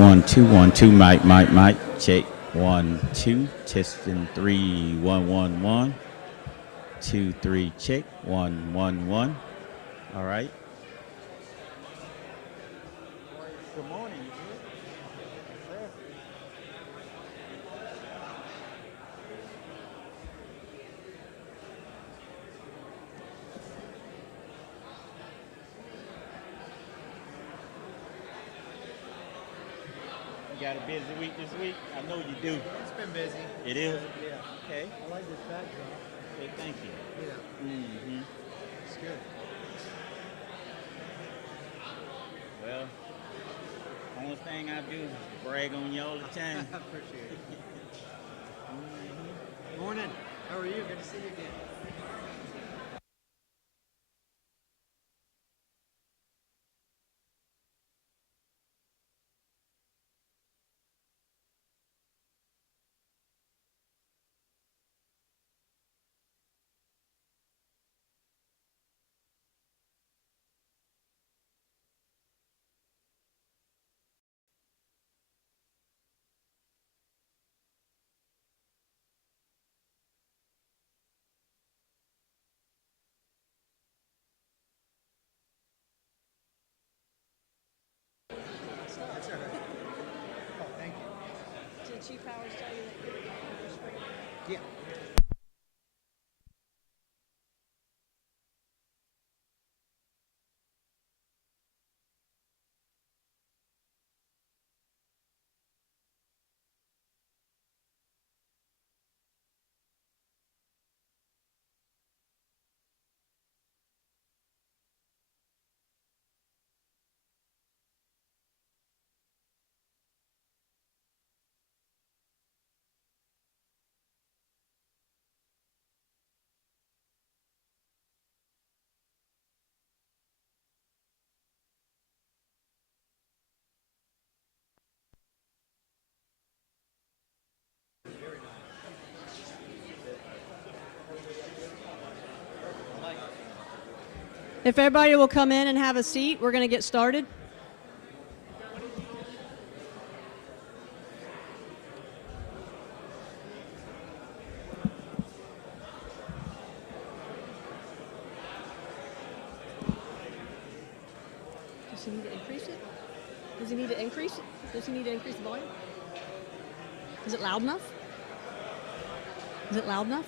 1 2 1 2. Mic. Check 1 2. Testing 3 1 1 1 2 3. Check 1 1 1. All right. Good morning. You got a busy week this week? I know you do. It's been busy. It is? Yeah. Okay. I like this backdrop. Okay, thank you. Yeah. Mm-hmm. It's good. Well, only thing I do is brag on you all the time. I appreciate it. Morning. How are you? Good to see you again. That's all right. Oh, thank you. Did Chief Powers tell you that you're on your screen? Yeah. If everybody will come in and have a seat, we're going to get started. Does he need to increase it? Does he need to increase it? Does he need to increase the volume? Is it loud enough? Is it loud enough?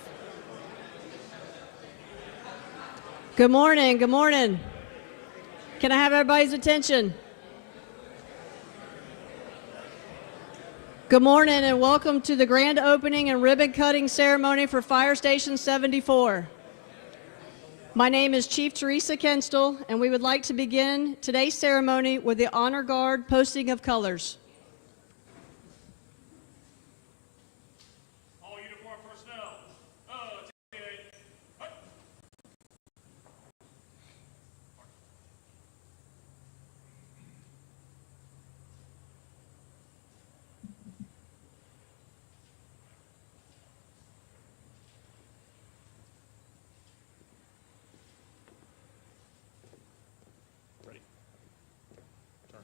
Good morning. Good morning. Can I have everybody's attention? Good morning and welcome to the grand opening and ribbon cutting ceremony for Fire Station 74. My name is Chief Teresa Kenstel, and we would like to begin today's ceremony with the Honor Guard posting of colors. All uniform personnel, ready. Turn.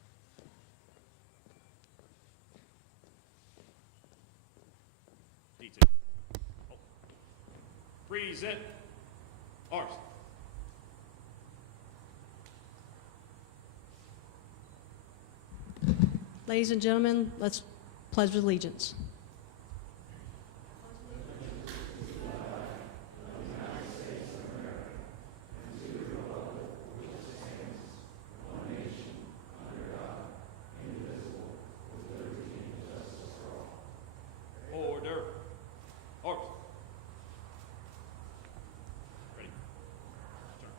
D2. Oh. Present. Arms. Ladies and gentlemen, let's pledge allegiance. Order. Arms. Ready. Turn.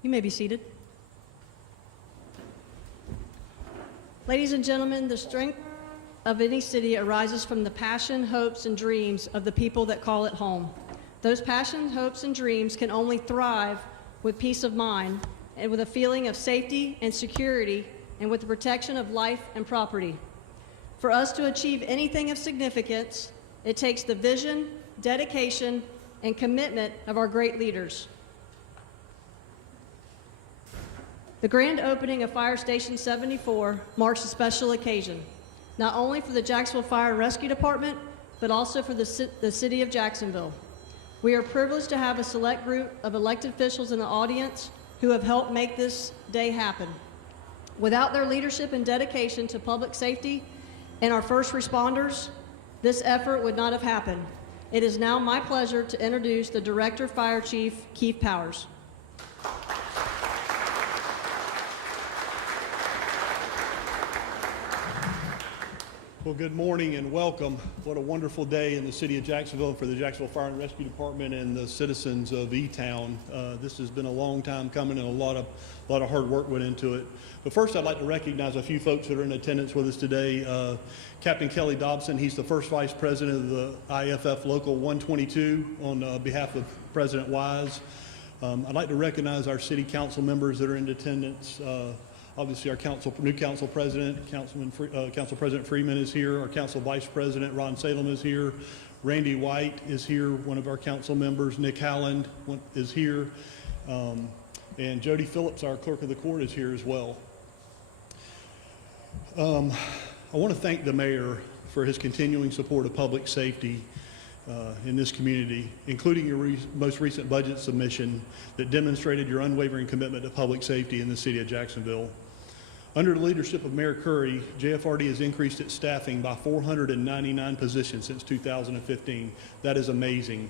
You may be seated. Ladies and gentlemen, the strength of any city arises from the passion, hopes, and dreams of the people that call it home. Those passions, hopes, and dreams can only thrive with peace of mind and with a feeling of safety and security and with the protection of life and property. For us to achieve anything of significance, it takes the vision, dedication, and commitment of our great leaders. The grand opening of Fire Station 74 marks a special occasion, not only for the Jacksonville Fire and Rescue Department, but also for the city of Jacksonville. We are privileged to have a select group of elected officials in the audience who have helped make this day happen. Without their leadership and dedication to public safety and our first responders, this effort would not have happened. It is now my pleasure to introduce the Director Fire Chief, Keith Powers. Well, good morning and welcome. What a wonderful day in the city of Jacksonville for the Jacksonville Fire and Rescue Department and the citizens of E-Town. This has been a long time coming and a lot of hard work went into it. But first, I'd like to recognize a few folks that are in attendance with us today. Captain Kelly Dobson, he's the first vice president of the IFF Local 122 on behalf of President Wise. I'd like to recognize our city council members that are in attendance. Obviously, our new council president, Council President Freeman is here. Our council vice president, Ron Salem, is here. Randy White is here, one of our council members. Nick Howland is here. And Jody Phillips, our clerk of the court, is here as well. I want to thank the mayor for his continuing support of public safety in this community, including your most recent budget submission that demonstrated your unwavering commitment to public safety in the city of Jacksonville. Under the leadership of Mayor Curry, JFRD has increased its staffing by 499 positions since 2015. That is amazing.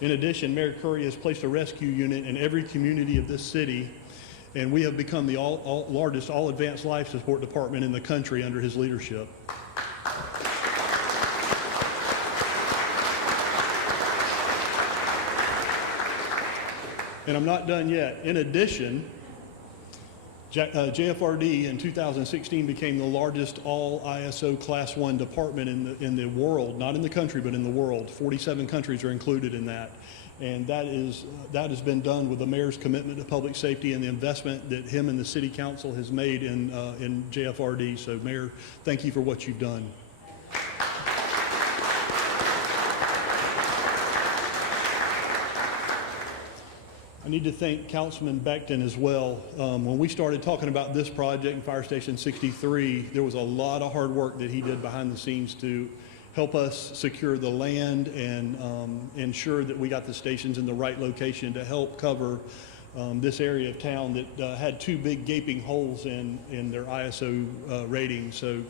In addition, Mayor Curry has placed a rescue unit in every community of this city, and we have become the largest all-advanced life support department in the country under his leadership. And I'm not done yet. In addition, JFRD in 2016 became the largest all ISO Class 1 department in the world, not in the country, but in the world. 47 countries are included in that. And that has been done with the mayor's commitment to public safety and the investment that him and the city council has made in JFRD. So Mayor, thank you for what you've done. I need to thank Councilman Becton as well. When we started talking about this project in Fire Station 63, there was a lot of hard work that he did behind the scenes to help us secure the land and ensure that we got the stations in the right location to help cover this area of town that had two big gaping holes in their ISO rating. So,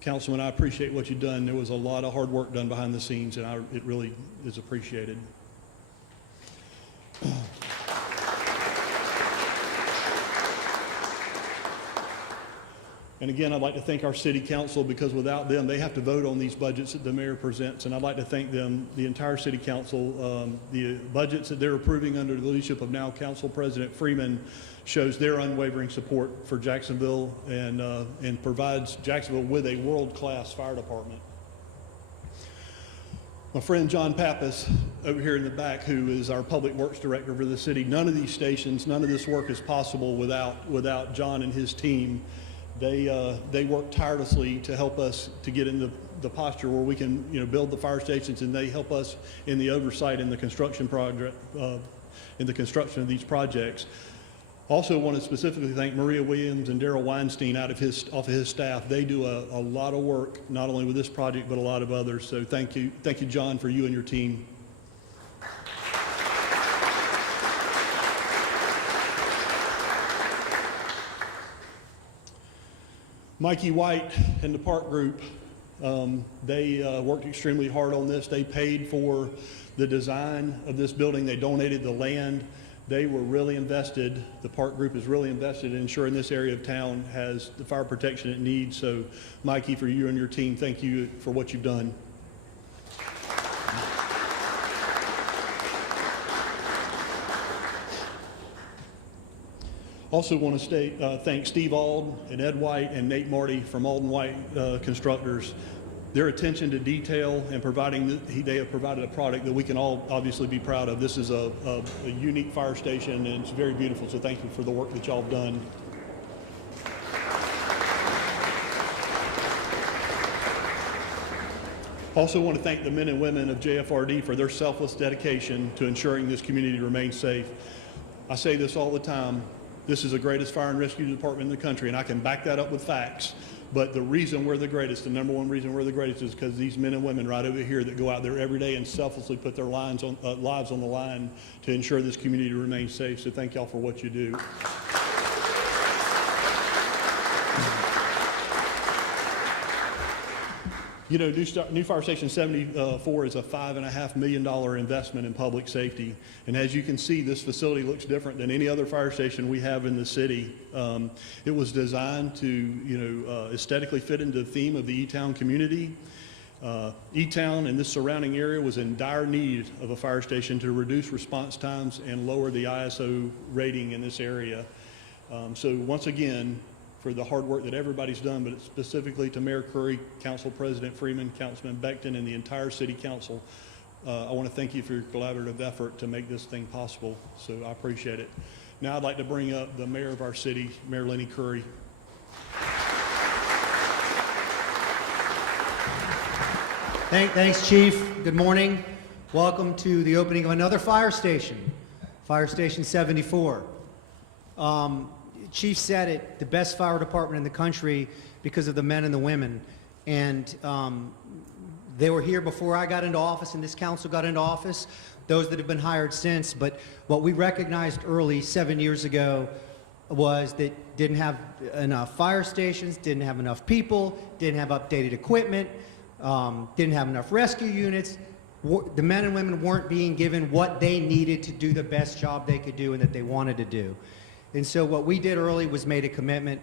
Councilman, I appreciate what you've done. There was a lot of hard work done behind the scenes, and it really is appreciated. And again, I'd like to thank our city council, because without them, they have to vote on these budgets that the mayor presents. And I'd like to thank them, the entire city council. The budgets that they're approving under the leadership of now Council President Freeman shows their unwavering support for Jacksonville and provides Jacksonville with a world-class fire department. My friend John Pappas over here in the back, who is our public works director for the city, none of these stations, none of this work is possible without John and his team. They work tirelessly to help us to get in the posture where we can build the fire stations, and they help us in the oversight in the construction project, in the construction of these projects. Also want to specifically thank Maria Williams and Daryl Weinstein off of his staff. They do a lot of work, not only with this project, but a lot of others. So thank you, John, for you and your team. Mikey White and the park group, they worked extremely hard on this. They paid for the design of this building. They donated the land. They were really invested. The park group is really invested in ensuring this area of town has the fire protection it needs. So, Mikey, for you and your team, thank you for what you've done. Also want to thank Steve Ald and Ed White and Nate Marty from Ald and White Constructors. their attention to detail and they have provided a product that we can all obviously be proud of. This is a unique fire station, and it's very beautiful, so thank you for the work that y'all have done. Also want to thank the men and women of JFRD for their selfless dedication to ensuring this community remains safe. I say this all the time, this is the greatest fire and rescue department in the country, and I can back that up with facts. But the reason we're the greatest, the number one reason we're the greatest, is because these men and women right over here that go out there every day and selflessly put their lives on the line to ensure this community remains safe. So thank y'all for what you do. You know, new Fire Station 74 is a $5.5 million investment in public safety. And as you can see, this facility looks different than any other fire station we have in the city. It was designed to, aesthetically fit into the theme of the E-Town community. E-Town and this surrounding area was in dire need of a fire station to reduce response times and lower the ISO rating in this area. So once again, for the hard work that everybody's done, but specifically to Mayor Curry, Council President Freeman, Councilman Becton, and the entire City Council, I want to thank you for your collaborative effort to make this thing possible, so I appreciate it. Now I'd like to bring up the mayor of our city, Mayor Lenny Curry. Thanks, Chief. Good morning. Welcome to the opening of another fire station, Fire Station 74. Chief said it, the best fire department in the country because of the men and the women. And they were here before I got into office and this council got into office, those that have been hired since. But what we recognized early 7 years ago was that didn't have enough fire stations, didn't have enough people, didn't have updated equipment, didn't have enough rescue units. The men and women weren't being given what they needed to do the best job they could do and that they wanted to do. And so what we did early was made a commitment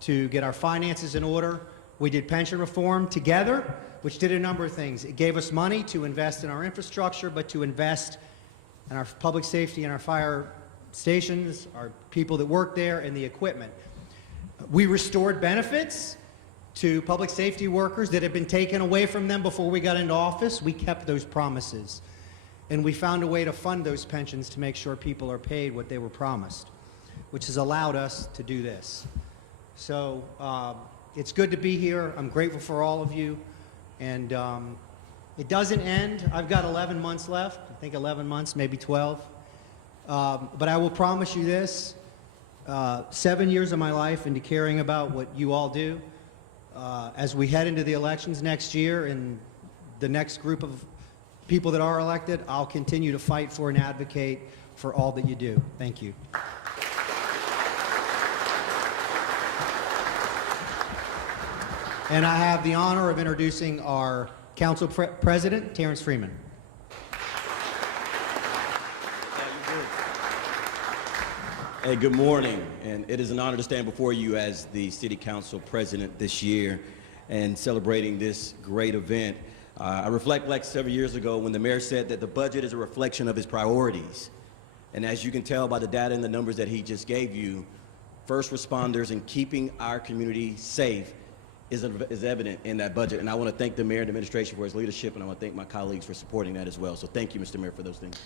to get our finances in order. We did pension reform together, which did a number of things. It gave us money to invest in our infrastructure, but to invest in our public safety and our fire stations, our people that work there, and the equipment. We restored benefits to public safety workers that had been taken away from them before we got into office. We kept those promises. And we found a way to fund those pensions to make sure people are paid what they were promised, which has allowed us to do this. So it's good to be here. I'm grateful for all of you. And it doesn't end. I've got 11 months left. I think 11 months, maybe 12. But I will promise you this, 7 years of my life into caring about what you all do. As we head into the elections next year and the next group of people that are elected, I'll continue to fight for and advocate for all that you do. Thank you. And I have the honor of introducing our Council President, Terrence Freeman. Hey, good morning, and it is an honor to stand before you as the City Council President this year and celebrating this great event. I reflect like several years ago when the mayor said that the budget is a reflection of his priorities. And as you can tell by the data and the numbers that he just gave you, first responders and keeping our community safe is evident in that budget. And I want to thank the mayor and the administration for his leadership, and I want to thank my colleagues for supporting that as well. So thank you, Mr. Mayor, for those things.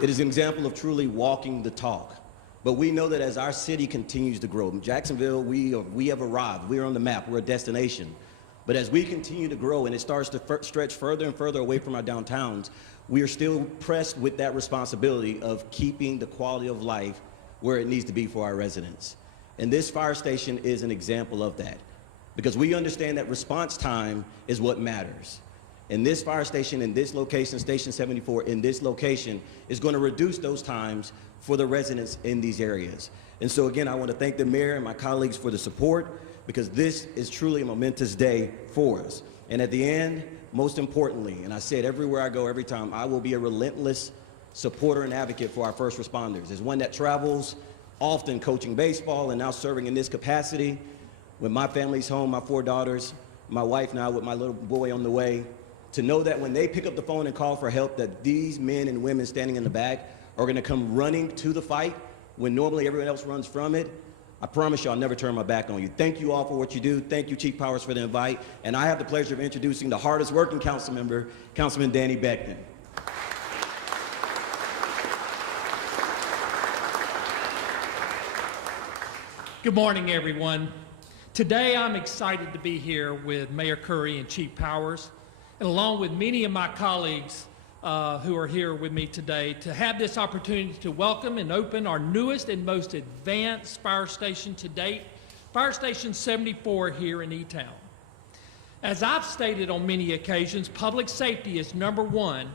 It is an example of truly walking the talk. But we know that as our city continues to grow, in Jacksonville, we have arrived. We are on the map. We're a destination. But as we continue to grow and it starts to stretch further and further away from our downtowns, we are still pressed with that responsibility of keeping the quality of life where it needs to be for our residents. And this fire station is an example of that, because we understand that response time is what matters. And this fire station in this location, Station 74 in this location, is going to reduce those times for the residents in these areas. And so again, I want to thank the mayor and my colleagues for the support, because this is truly a momentous day for us. And at the end, most importantly, and I say it everywhere I go, every time, I will be a relentless supporter and advocate for our first responders. As one that travels often coaching baseball and now serving in this capacity, when my family's home, my 4 daughters, my wife now with my little boy on the way, to know that when they pick up the phone and call for help, that these men and women standing in the back are going to come running to the fight when normally everyone else runs from it, I promise you I'll never turn my back on you. Thank you all for what you do. Thank you, Chief Powers, for the invite. And I have the pleasure of introducing the hardest working council member, Councilman Danny Becton. Good morning, everyone. Today, I'm excited to be here with Mayor Curry and Chief Powers, and along with many of my colleagues who are here with me today, to have this opportunity to welcome and open our newest and most advanced fire station to date, Fire Station 74 here in E-Town. As I've stated on many occasions, public safety is number one,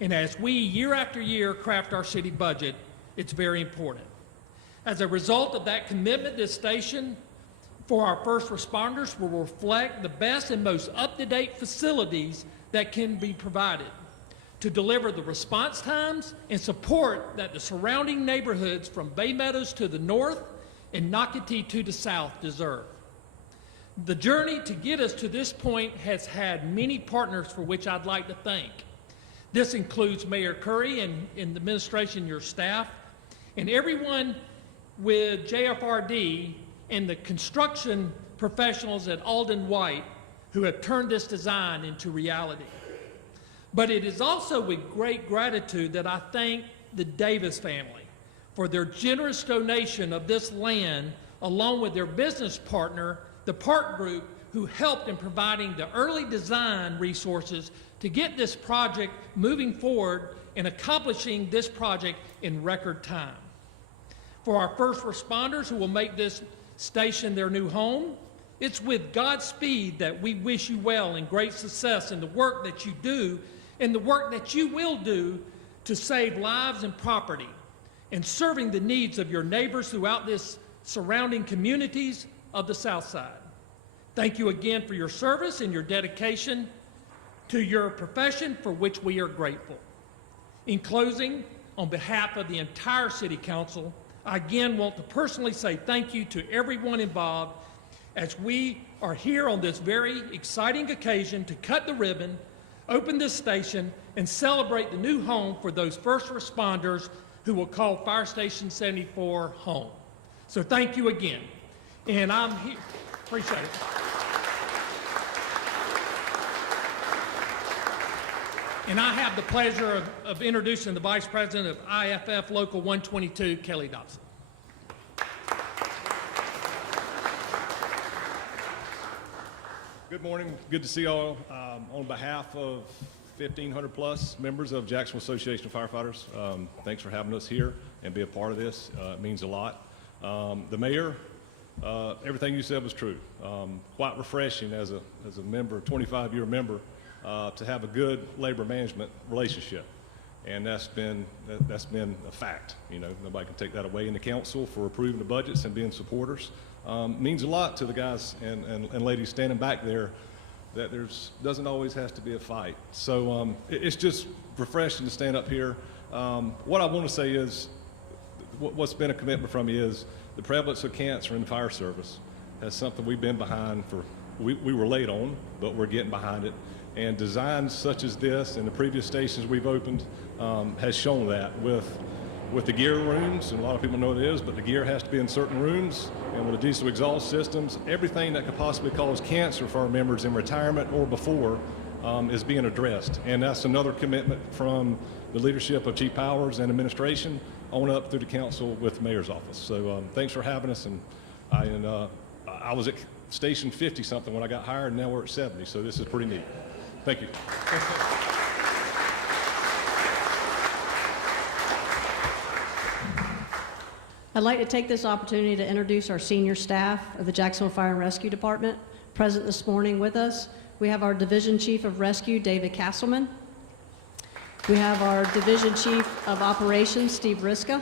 and as we year after year craft our city budget, it's very important. As a result of that commitment, this station for our first responders will reflect the best and most up-to-date facilities that can be provided to deliver the response times and support that the surrounding neighborhoods from Bay Meadows to the north and Nocatee to the south deserve. The journey to get us to this point has had many partners for which I'd like to thank. This includes Mayor Curry and the administration, your staff, and everyone with JFRD and the construction professionals at Alden White who have turned this design into reality. But it is also with great gratitude that I thank the Davis family for their generous donation of this land, along with their business partner, the Park Group, who helped in providing the early design resources to get this project moving forward and accomplishing this project in record time. For our first responders who will make this station their new home, it's with Godspeed that we wish you well and great success in the work that you do and the work that you will do to save lives and property and serving the needs of your neighbors throughout this surrounding communities of the South Side. Thank you again for your service and your dedication to your profession, for which we are grateful. In closing, on behalf of the entire City Council, I again want to personally say thank you to everyone involved as we are here on this very exciting occasion to cut the ribbon, open this station, and celebrate the new home for those first responders who will call Fire Station 74 home. So thank you again. And I'm here. Appreciate it. And I have the pleasure of introducing the Vice President of IFF Local 122, Kelly Dobson. Good morning. Good to see you all. On behalf of 1,500 plus members of Jacksonville Association of Firefighters, thanks for having us here and be a part of this. It means a lot. The mayor, everything you said was true. Quite refreshing as a member, 25-year member, to have a good labor management relationship. And that's been a fact. You know, nobody can take that away in the council for approving the budgets and being supporters. Means a lot to the guys and ladies standing back there, that doesn't always have to be a fight. So it's just refreshing to stand up here. What I want to say is, what's been a commitment from you is the prevalence of cancer in the fire service. That's something we've been behind for, we were late on, but we're getting behind it. And designs such as this and the previous stations we've opened has shown that with the gear rooms, and a lot of people know what it is, but the gear has to be in certain rooms, and with the diesel exhaust systems, everything that could possibly cause cancer for our members in retirement or before is being addressed. And that's another commitment from the leadership of Chief Powers and administration on up through the council with the mayor's office. So thanks for having us. And I was at station 50 something when I got hired, and now we're at 70, so this is pretty neat. Thank you. I'd like to take this opportunity to introduce our senior staff of the Jacksonville Fire and Rescue Department. Present this morning with us, we have our Division Chief of Rescue, David Castleman. We have our Division Chief of Operations, Steve Riska.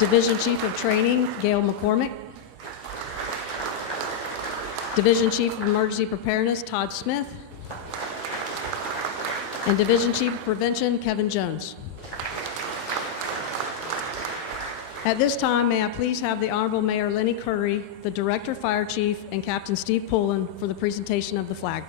Division Chief of Training, Gail McCormick. Division Chief of Emergency Preparedness, Todd Smith. And Division Chief of Prevention, Kevin Jones. At this time, may I please have the Honorable Mayor Lenny Curry, the Director, Fire Chief, and Captain Steve Poulin for the presentation of the flag.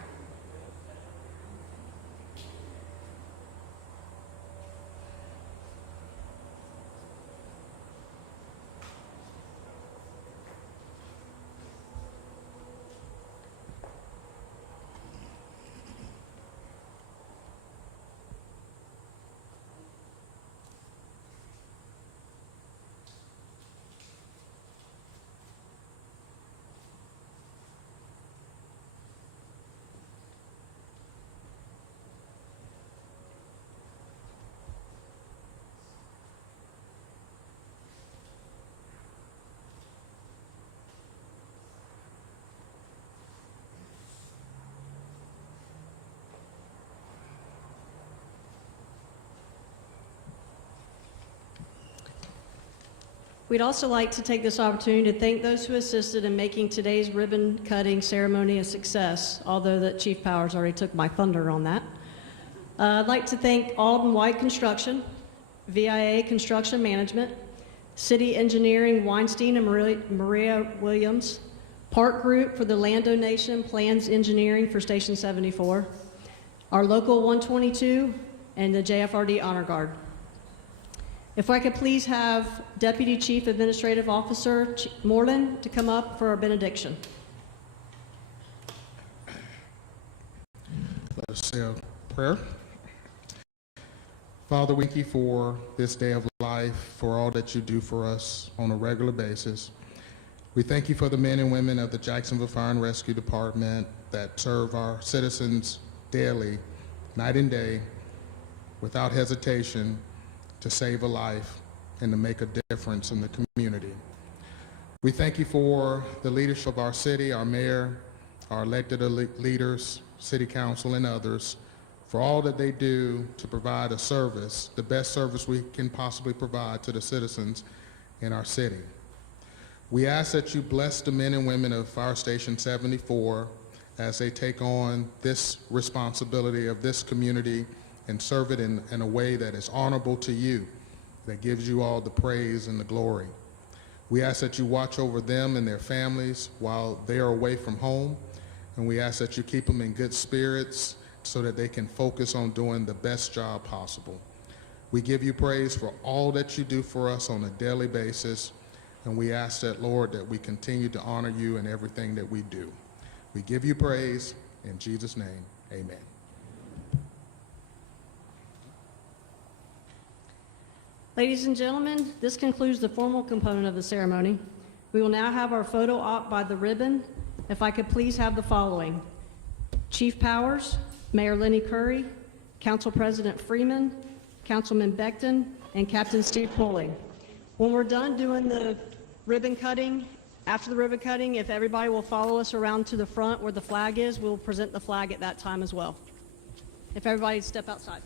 We'd also like to take this opportunity to thank those who assisted in making today's ribbon cutting ceremony a success, although that Chief Powers already took my thunder on that. I'd like to thank Alden White Construction, VIA Construction Management, City Engineering Weinstein and Maria Williams, Park Group for the land donation, Plans Engineering for Station 74, our Local 122, and the JFRD Honor Guard. If I could please have Deputy Chief Administrative Officer Moreland to come up for our benediction. Let us say a prayer. Father, we thank you for this day of life, for all that you do for us on a regular basis. We thank you for the men and women of the Jacksonville Fire and Rescue Department that serve our citizens daily, night and day, without hesitation, to save a life and to make a difference in the community. We thank you for the leadership of our city, our mayor, our elected leaders, city council, and others, for all that they do to provide a service, the best service we can possibly provide to the citizens in our city. We ask that you bless the men and women of Fire Station 74 as they take on this responsibility of this community and serve it in a way that is honorable to you, that gives you all the praise and the glory. We ask that you watch over them and their families while they are away from home, and we ask that you keep them in good spirits so that they can focus on doing the best job possible. We give you praise for all that you do for us on a daily basis, and we ask that, Lord, that we continue to honor you in everything that we do. We give you praise in Jesus' name, amen. Ladies and gentlemen, this concludes the formal component of the ceremony. We will now have our photo op by the ribbon. If I could please have the following: Chief Powers, Mayor Lenny Curry, Council President Freeman, Councilman Becton, and Captain Steve Pulley. When we're done doing the ribbon cutting, after the ribbon cutting, if everybody will follow us around to the front where the flag is, we'll present the flag at that time as well. If everybody step outside.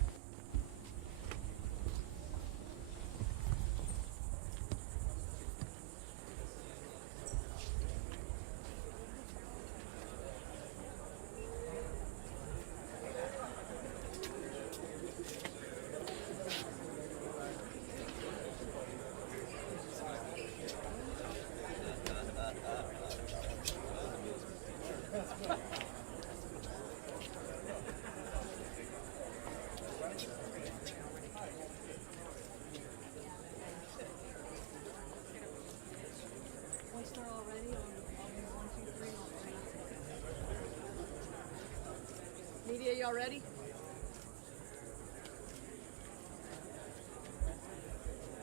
Media, y'all ready?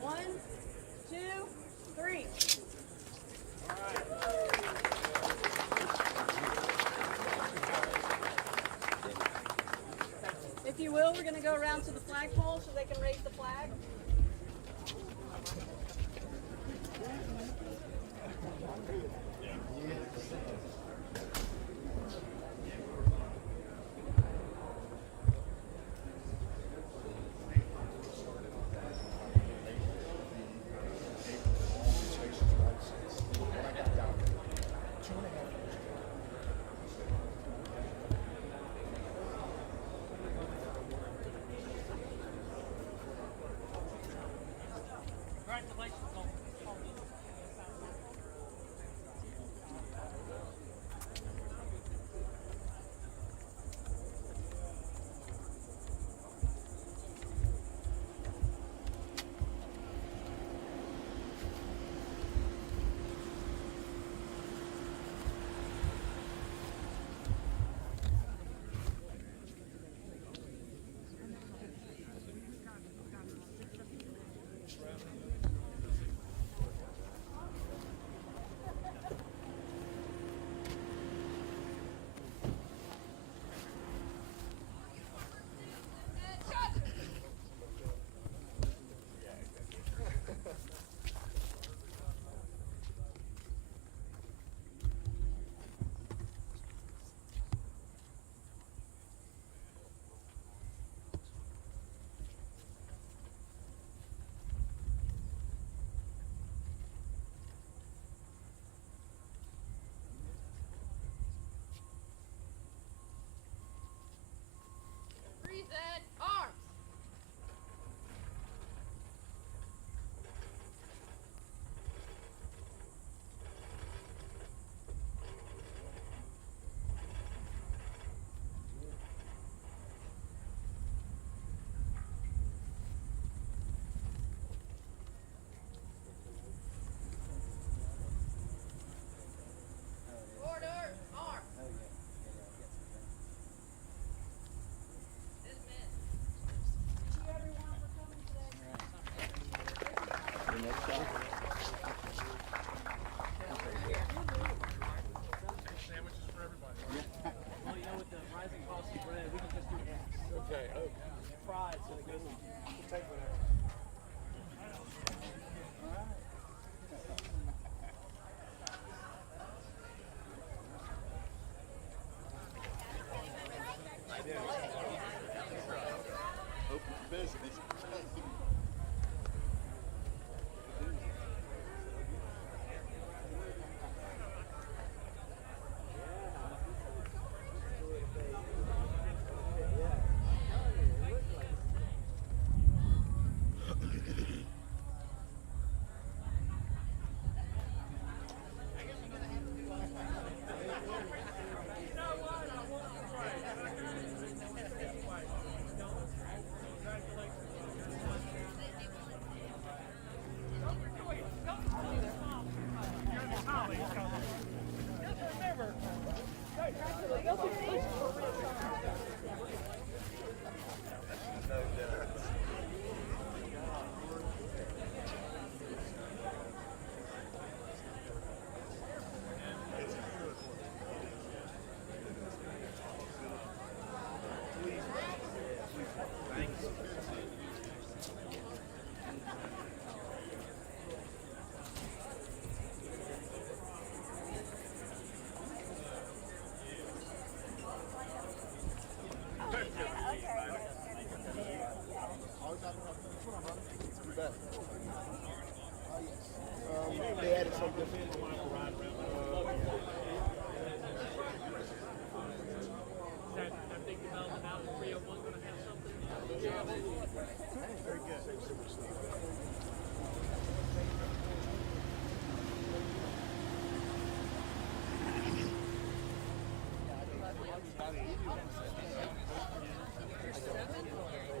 One, two, three. If you will, we're going to go around to the flagpole so they can raise the flag.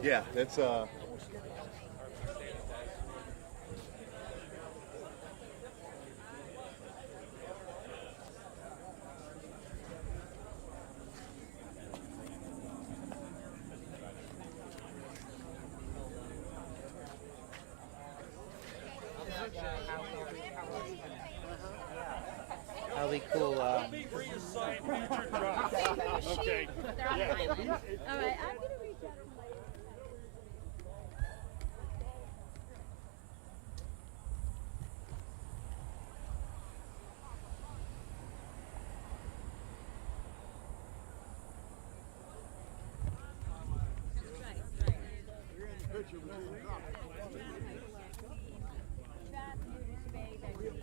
Yeah, it's That'll be cool. Okay. All right, I'm gonna reach out to my. You're in the picture with